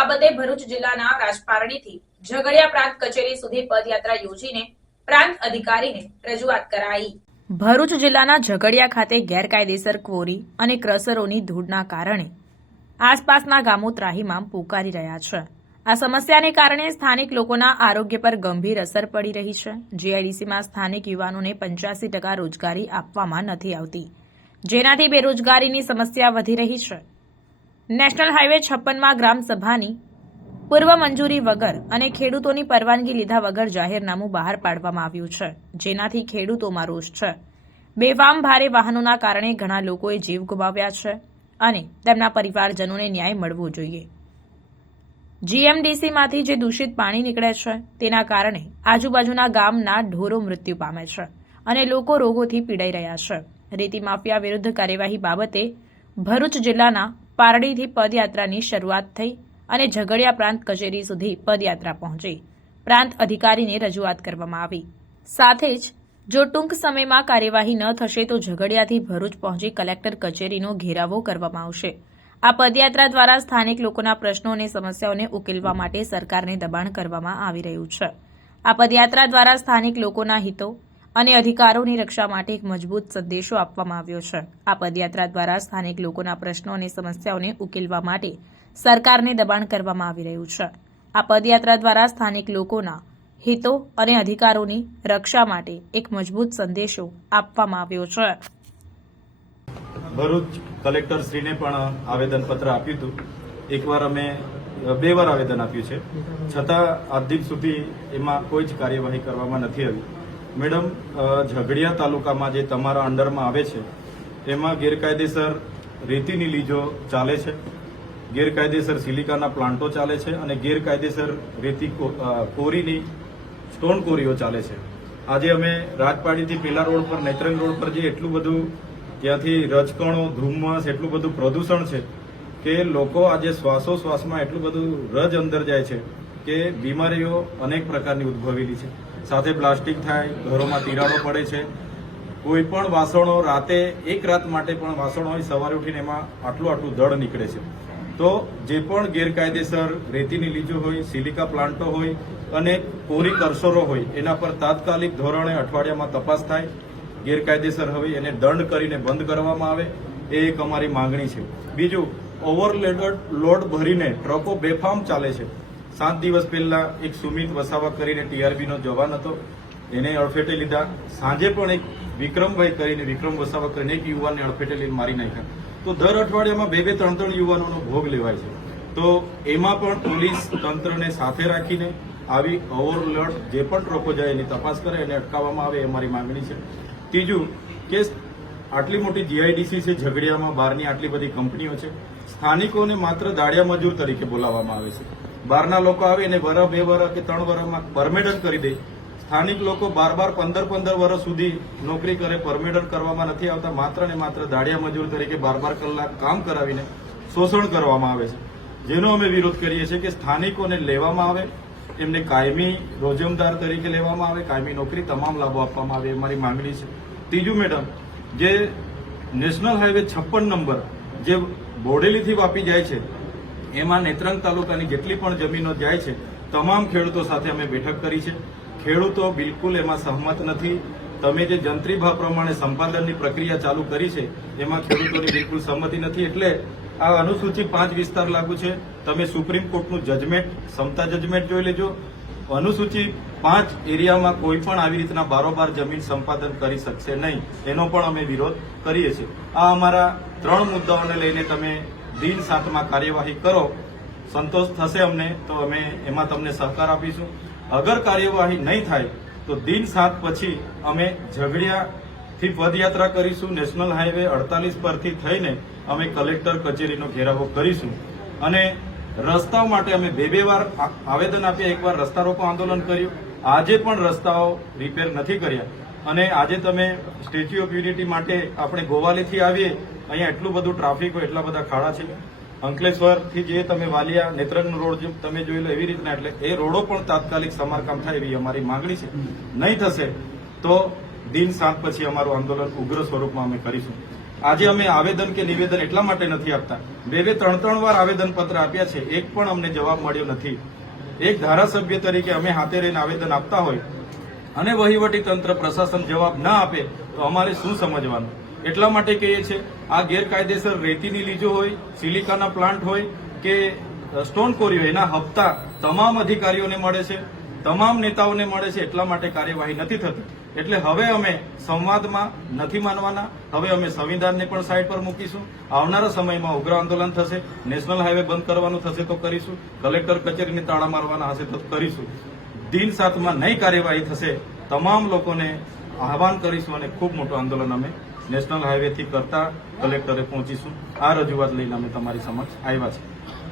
બાબતે ભરૂચ જિલ્લાના રાજપારડીથી ઝઘડિયા પ્રાંત કચેરી સુધી પદયાત્રા યોજીને પ્રાંત અધિકારીને રજૂઆત કરાઈ. ભરૂચ જિલ્લાના ઝઘડિયા ખાતે ગેરકાયદેસર ક્વોરી અને ક્રસરોની ધૂળના કારણે આસપાસના ગામો ત્રાહીમામ પોકારી રહ્યા છે. આ સમસ્યાને કારણે સ્થાનિક લોકોના આરોગ્ય પર ગંભીર અસર પડી રહી છે. જીઆઈડીસીમાં સ્થાનિક યુવાનોને પંચ્યાસી ટકા રોજગારી આપવામાં નથી આવતી. જેનાથી બેરોજગારીની સમસ્યા વધી રહી છે. નેશનલ હાઈવે છપ્પનમાં ગ્રામસભાની પૂર્વ મંજૂરી વગર અને ખેડૂતોની પરવાનગી લીધા વગર જાહેરનામું બહાર પાડવામાં આવ્યું છે. જેનાથી ખેડૂતોમાં રોષ છે. બેફામ ભારે વાહનોના કારણે ઘણા લોકોએ જીવ ગુમાવ્યા છે અને તેમના પરિવારજનોને ન્યાય મળવો જોઈએ. જીએમડીસીમાંથી જે દૂષિત પાણી નીકળે છે, તેના કારણે આજુબાજુના ગામના ઢોરો મૃત્યુ પામે છે અને લોકો રોગોથી પીડાઈ રહ્યા છે. રેતી માફિયા વિરુદ્ધ કાર્યવાહી બાબતે ભરૂચ જિલ્લાના પારડીથી પદયાત્રાની શરૂઆત થઈ અને ઝઘડિયા પ્રાંત કચેરી સુધી પદયાત્રા પહોંચી. પ્રાંત અધિકારીને રજૂઆત કરવામાં આવી. સાથે જ, જો ટૂંક સમયમાં કાર્યવાહી ન થશે તો ઝઘડિયાથી ભરૂચ પહોંચી કલેક્ટર કચેરીનો ઘેરાવો કરવામાં આવશે. આ પદયાત્રા દ્વારા સ્થાનિક લોકોના પ્રશ્નો અને સમસ્યાઓને ઉકેલવા માટે સરકારને દબાણ કરવામાં આવી રહ્યું છે. આ પદયાત્રા દ્વારા સ્થાનિક લોકોના હિતો અને અધિકારોની રક્ષા માટે એક મજબૂત સંદેશો આપવામાં આવ્યો છે. આ પદયાત્રા દ્વારા સ્થાનિક લોકોના પ્રશ્નો અને સમસ્યાઓને ઉકેલવા માટે સરકારને દબાણ કરવામાં આવી રહ્યું છે. આ પદયાત્રા દ્વારા સ્થાનિક લોકોના હિતો અને અધિકારોની રક્ષા માટે એક મજબૂત સંદેશો આપવામાં આવ્યો છે. ભરૂચ કલેક્ટરશ્રીને પણ આવેદનપત્ર આપ્યું હતું. એકવાર અમે, બે વાર આવેદન આપ્યું છે. છતાં આજ સુધી એમાં કોઈ જ કાર્યવાહી કરવામાં નથી આવી. મેડમ ઝઘડિયા તાલુકામાં જે તમારા અંડરમાં આવે છે, એમાં ગેરકાયદેસર રેતીની લીજો ચાલે છે, ગેરકાયદેસર સિલિકાના પ્લાન્ટો ચાલે છે અને ગેરકાયદેસર રેતી કોરીની સ્ટોન કોરીઓ ચાલે છે. આજે અમે રાજપાડીથી પેલા રોડ પર, નેત્રંગ રોડ પર જે એટલું બધું ત્યાંથી રજકણો, ધુમ્મસ, એટલું બધું પ્રદૂષણ છે કે લોકો આજે શ્વાસોશ્વાસમાં એટલું બધું રજ અંદર જાય છે કે બીમારીઓ અનેક પ્રકારની ઉદ્ભવેલી છે. સાથે પ્લાસ્ટિક થાય, ઘરોમાં તિરાડો પડે છે. કોઈ પણ વાસણો રાતે એક રાત માટે પણ વાસણો હોય, સવારે ઉઠીને એમાં આટલું આટલું દળ નીકળે છે. તો જે પણ ગેરકાયદેસર રેતીની લીજો હોય, સિલિકા પ્લાન્ટો હોય અને કોરી કરસરો હોય, એના પર તાત્કાલિક ધોરણે અઠવાડિયામાં તપાસ થાય. ગેરકાયદેસર હોય એને દંડ કરીને બંધ કરવામાં આવે. એ એક અમારી માંગણી છે. બીજું, ઓવરલોડેડ લોડ ભરીને ટ્રકો બેફામ ચાલે છે. સાત દિવસ પહેલા એક સુમિત વસાવા કરીને ટીઆરબીનો જવાન હતો. એને અડફેટે લીધા. સાંજે પણ એક વિક્રમભાઈ કરીને, વિક્રમ વસાવા કરીને એક યુવાનને અડફેટે લઈને મારી નાખ્યા. તો દર અઠવાડિયામાં બે બે, ત્રણ ત્રણ યુવાનોનો ભોગ લેવાય છે. તો એમાં પણ પોલીસ તંત્રને સાથે રાખીને આવી ઓવરલોડ જે પણ ટ્રકો જાય એની તપાસ કરે એને અટકાવવામાં આવે એ મારી માંગણી છે. ત્રીજું કે આટલી મોટી જીઆઈડીસી છે, ઝઘડિયામાં બહારની આટલી બધી કંપનીઓ છે. સ્થાનિકોને માત્ર દાડિયા મજૂર તરીકે બોલાવવામાં આવે છે. બહારના લોકો આવે એને વર, બે વર કે ત્રણ વરમાં પરમેડન કરી દે. સ્થાનિક લોકો બાર બાર પંદર પંદર વર્ષ સુધી નોકરી કરે, પરમેડન કરવામાં નથી આવતા. માત્ર ને માત્ર દાડિયા મજૂર તરીકે બાર બાર કલાક કામ કરાવીને શોષણ કરવામાં આવે છે. જેનો અમે વિરોધ કરીએ છીએ કે સ્થાનિકોને લેવામાં આવે, એમને કાયમી રોજમદાર તરીકે લેવામાં આવે, કાયમી નોકરી તમામ લાભો આપવામાં આવે, એ મારી માંગણી છે. ત્રીજું, મેડમ, જે નેશનલ હાઈવે છપ્પન નંબર જે બોડેલીથી વાપી જાય છે એમાં નેત્રંગ તાલુકાની જેટલી પણ જમીનો જાય છે, તમામ ખેડૂતો સાથે અમે બેઠક કરી છે. ખેડૂતો બિલકુલ એમાં સહમત નથી. તમે જે જંત્રી ભાવ પ્રમાણે સંપાદનની પ્રક્રિયા ચાલુ કરી છે, એમાં ખેડૂતોની બિલકુલ સંમતિ નથી. એટલે આ અનુસૂચિત પાંચ વિસ્તાર લાગુ છે. તમે સુપ્રીમ કોર્ટનું જજમેન્ટ, ક્ષમતા જજમેન્ટ જોઈ લેજો. અનુસૂચિ પાંચ એરિયામાં કોઈ પણ આવી રીતના બારોબાર જમીન સંપાદન કરી શકશે નહીં. એનો પણ અમે વિરોધ કરીએ છીએ. આ અમારા ત્રણ મુદ્દાઓને લઈને તમે દિન સાતમાં કાર્યવાહી કરો, સંતોષ થશે અમને, તો અમે એમાં તમને સહકાર આપીશું. અગર કાર્યવાહી નહીં થાય, તો દિન સાત પછી અમે ઝઘડિયાથી પદયાત્રા કરીશું. નેશનલ હાઈવે અડતાલીસ પરથી થઈને અમે કલેક્ટર કચેરીનો ઘેરાવો કરીશું. અને રસ્તાઓ માટે અમે બે બે વાર આવેદન આપ્યા એકવાર રસ્તા રોકો આંદોલન કર્યું. આજે પણ રસ્તાઓ રિપેર નથી કર્યા. અને આજે તમે સ્ટેચ્યુ ઓફ યુનિટી માટે આપણે ગોવાલીથી આવીએ, અહીંયા એટલું બધું ટ્રાફિક હોય, એટલા બધા ખાડા છે. અંકલેશ્વરથી જે તમે વાલિયા નેત્રંગ રોડ જે તમે જોઈ લો એવી રીતના, એટલે એ રોડો પણ તાત્કાલિક સમારકામ થાય એવી અમારી માંગણી છે. નહીં થશે તો દિન સાત પછી અમારું આંદોલન ઉગ્ર સ્વરૂપમાં અમે કરીશું. આજે અમે આવેદન કે નિવેદન એટલા માટે નથી આપતા. બે બે ત્રણ ત્રણ વાર આવેદન પત્ર આપ્યા છે, એક પણ અમને જવાબ મળ્યો નથી. એક ધારાસભ્ય તરીકે અમે હાથે રહીને આવેદન આપતા હોય અને વહીવટી તંત્ર પ્રશાસન જવાબ ના આપે તો અમારે શું સમજવાનું? એટલા માટે કહીએ છીએ, આ ગેરકાયદેસર રેતીની લીજો હોય, સિલિકાના પ્લાન્ટ હોય કે સ્ટોન કોરી એના હપ્તા તમામ અધિકારીઓને મળે છે, તમામ નેતાઓને મળે છે, એટલા માટે કાર્યવાહી નથી થતી. એટલે હવે અમે સંવાદમાં નથી માનવાના, હવે અમે સંવિધાનને પણ સાઈડ પર મૂકીશું. આવનારા સમયમાં ઉગ્ર આંદોલન થશે, નેશનલ હાઈવે બંધ કરવાનું થશે તો કરીશું, કલેક્ટર કચેરીને તાળા મારવાના હશે તો કરીશું. દિન સાથમાં નહીં કાર્યવાહી થશે, તમામ લોકોને આહવાન કરીશું અને ખૂબ મોટું આંદોલન અમે નેશનલ હાઈવેથી કરતા કલેક્ટરે પહોંચીશું. આ રજૂઆત લઈને અમે તમારી સમક્ષ આવ્યા છે